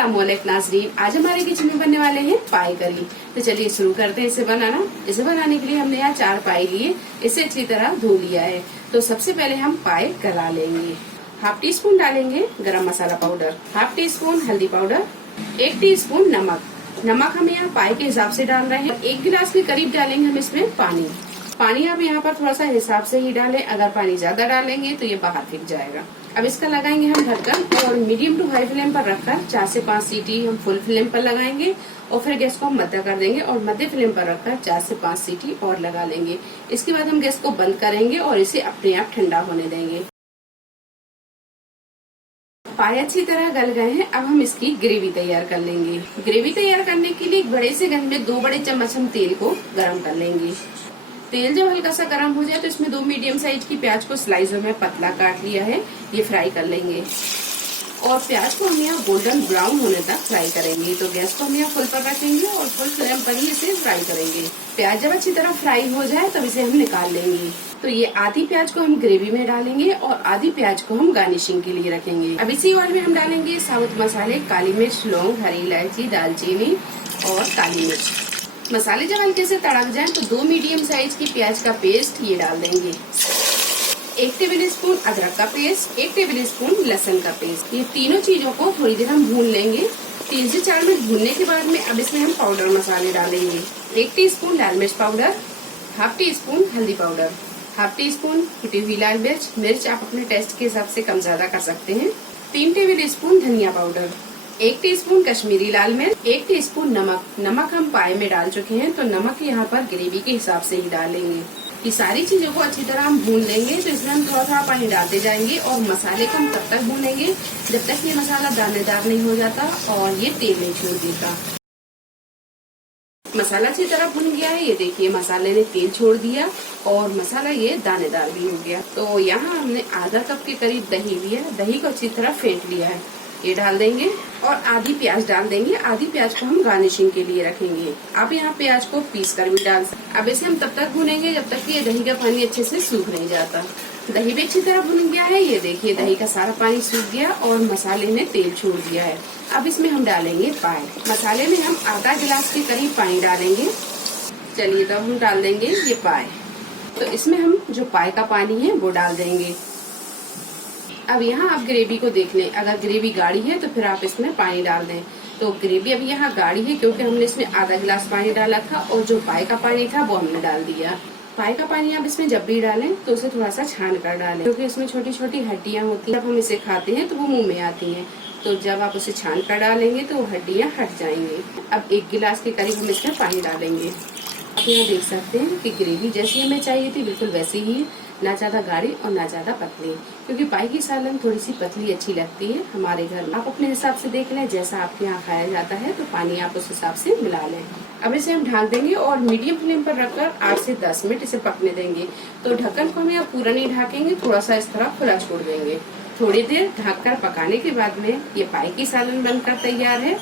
अस्सलामुअलैकुम नाज़रीन, आज हमारे किचन में बनने वाले हैं पाई करी। तो चलिए शुरू करते हैं इसे बनाना। इसे बनाने के लिए हमने यहाँ 4 पाई लिए, इसे अच्छी तरह धो लिया है। तो सबसे पहले हम पाई गला लेंगे। हाफ टी स्पून डालेंगे गरम मसाला पाउडर, हाफ टी स्पून हल्दी पाउडर, 1 टीस्पून नमक। नमक हम यहाँ पाई के हिसाब से डाल रहे हैं। 1 गिलास के करीब डालेंगे हम इसमें पानी। पानी आप यहाँ पर थोड़ा सा हिसाब से ही डालें, अगर पानी ज्यादा डालेंगे तो ये बाहर फेंक जाएगा। अब इसका लगाएंगे हम ढक्कन और मीडियम टू हाई फ्लेम पर रखकर 4 से 5 सीटी हम फुल फ्लेम पर लगाएंगे और फिर गैस को हम मध्य कर देंगे और मध्य फ्लेम पर रखकर 4 से 5 सीटी और लगा लेंगे। इसके बाद हम गैस को बंद करेंगे और इसे अपने आप ठंडा होने देंगे। पाई अच्छी तरह गल गए हैं। अब हम इसकी ग्रेवी तैयार कर लेंगे। ग्रेवी तैयार करने के लिए एक बड़े से गैस में 2 बड़े चम्मच हम तेल को गरम कर लेंगे। तेल जब हल्का सा गर्म हो जाए तो इसमें 2 मीडियम साइज की प्याज को स्लाइसों में पतला काट लिया है, ये फ्राई कर लेंगे। और प्याज को हम यहाँ गोल्डन ब्राउन होने तक फ्राई करेंगे। तो गैस को हम यहाँ फुल पर रखेंगे और फुल फ्लेम पर ही इसे फ्राई करेंगे। प्याज जब अच्छी तरह फ्राई हो जाए तब इसे हम निकाल लेंगे। तो ये आधी प्याज को हम ग्रेवी में डालेंगे और आधी प्याज को हम गार्निशिंग के लिए रखेंगे। अब इसी ऑयल में हम डालेंगे साबुत मसाले, काली मिर्च, लौंग, हरी इलायची, दालचीनी और काली मिर्च। मसाले जब हल्के से तड़क जाए तो 2 मीडियम साइज की प्याज का पेस्ट ये डाल देंगे। 1 टेबल स्पून अदरक का पेस्ट, 1 टेबल स्पून लहसुन का पेस्ट। ये तीनों चीजों को थोड़ी देर हम भून लेंगे। 3 से 4 मिनट भूनने के बाद में अब इसमें हम पाउडर मसाले डालेंगे। 1 टीस्पून लाल मिर्च पाउडर, हाफ टी स्पून हल्दी पाउडर, हाफ टी स्पून कुटी हुई लाल मिर्च। मिर्च आप अपने टेस्ट के हिसाब से कम ज्यादा कर सकते हैं। 3 टेबल स्पून धनिया पाउडर, 1 टीस्पून कश्मीरी लाल मिर्च, 1 टीस्पून नमक। नमक हम पाई में डाल चुके हैं तो नमक यहाँ पर ग्रेवी के हिसाब से ही डालेंगे। ये सारी चीजों को अच्छी तरह हम भून लेंगे। तो इसमें हम थोड़ा थोड़ा पानी डालते जाएंगे और मसाले को हम तब तक भूनेंगे जब तक ये मसाला दानेदार नहीं हो जाता और ये तेल नहीं छोड़ देता। मसाला अच्छी तरह भुन गया है, ये देखिए मसाले ने तेल छोड़ दिया और मसाला ये दानेदार भी हो गया। तो यहाँ हमने आधा कप के करीब दही लिया, दही को अच्छी तरह फेंट लिया है, ये डाल देंगे और आधी प्याज डाल देंगे। आधी प्याज को हम गार्निशिंग के लिए रखेंगे। आप यहाँ प्याज को पीस कर भी डाल सकते। अब इसे हम तब तक भुनेंगे जब तक कि ये दही का पानी अच्छे से सूख नहीं जाता। दही भी अच्छी तरह भुन गया है, ये देखिए दही का सारा पानी सूख गया और मसाले ने तेल छोड़ दिया है। अब इसमें हम डालेंगे पाई। मसाले में हम आधा गिलास के करीब पानी डालेंगे। चलिए तो हम डाल देंगे ये पाई। तो इसमें हम जो पाई का पानी है वो डाल देंगे। अब यहाँ आप ग्रेवी को देख लें, अगर ग्रेवी गाढ़ी है तो फिर आप इसमें पानी डाल दें। तो ग्रेवी अभी यहाँ गाढ़ी है क्योंकि हमने इसमें आधा गिलास पानी डाला था और जो पाई का पानी था वो हमने डाल दिया। पाई का पानी आप इसमें जब भी डालें तो उसे थोड़ा सा छान कर डालें क्योंकि इसमें छोटी छोटी हड्डियाँ होती हैं। जब हम इसे खाते हैं तो वो मुंह में आती हैं, तो जब आप उसे छान कर डालेंगे तो वो हड्डियाँ हट जाएंगी। अब 1 गिलास के करीब हम इसमें पानी डालेंगे। आप यहाँ देख सकते हैं कि ग्रेवी जैसी हमें चाहिए थी बिल्कुल वैसी ही, ना ज्यादा गाढ़ी और ना ज्यादा पतली, क्योंकि पाई की सालन थोड़ी सी पतली अच्छी लगती है हमारे घर में। आप अपने हिसाब से देख लें, जैसा आपके यहाँ खाया जाता है तो पानी आप उस हिसाब से मिला लें। अब इसे हम ढक देंगे और मीडियम फ्लेम पर रखकर 8 से 10 मिनट इसे पकने देंगे। तो ढक्कन को हम यहाँ पूरा नहीं ढकेंगे, थोड़ा सा इस तरह खुला छोड़ देंगे। थोड़ी देर ढककर पकाने के बाद में ये पाई की सालन बनकर तैयार है।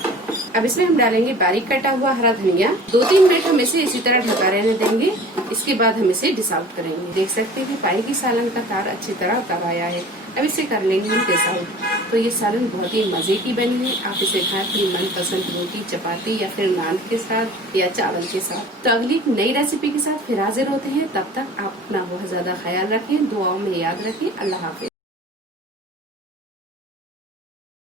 अब इसमें हम डालेंगे बारीक कटा हुआ हरा धनिया। 2-3 मिनट हम इसे इसी तरह ढका रहने देंगे। इसके बाद हम इसे डिश आउट करेंगे। देख सकते हैं कि पाई की सालन का तार अच्छी तरह उतर आया है। अब इसे कर लेंगे हम डिश आउट। तो ये सालन बहुत ही मजे की बनी है। आप इसे खाएं अपनी मनपसंद रोटी, चपाती या फिर नान के साथ या चावल के साथ। तो अगली नई रेसिपी के साथ फिर हाजिर होते हैं। तब तक आप अपना बहुत ज्यादा ख्याल रखें, दुआओं में याद रखें। अल्लाह हाफिज।